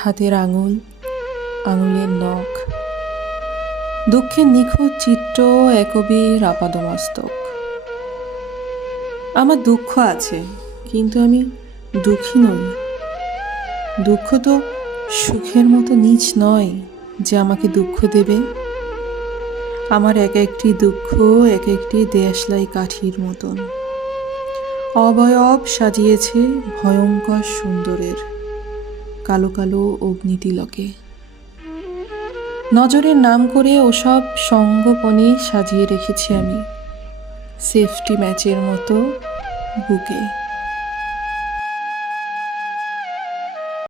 হাতের আঙুল, আঙুলের নখ, দুঃখের নিখুঁত চিত্র একবীর আপাদমস্তক। আমার দুঃখ আছে, কিন্তু আমি দুঃখী নই। দুঃখ তো সুখের মতো নিচ নয় যে আমাকে দুঃখ দেবে। আমার এক একটি দুঃখ এক একটি দেশলাই কাঠির মতন। অবয়ব সাজিয়েছে ভয়ঙ্কর সুন্দরের। কালো কালো অগ্নিতিলকে। নজরের নাম করে ওসব সঙ্গপনে সাজিয়ে রেখেছি আমি। সেফটি ম্যাচের মতো বুকে।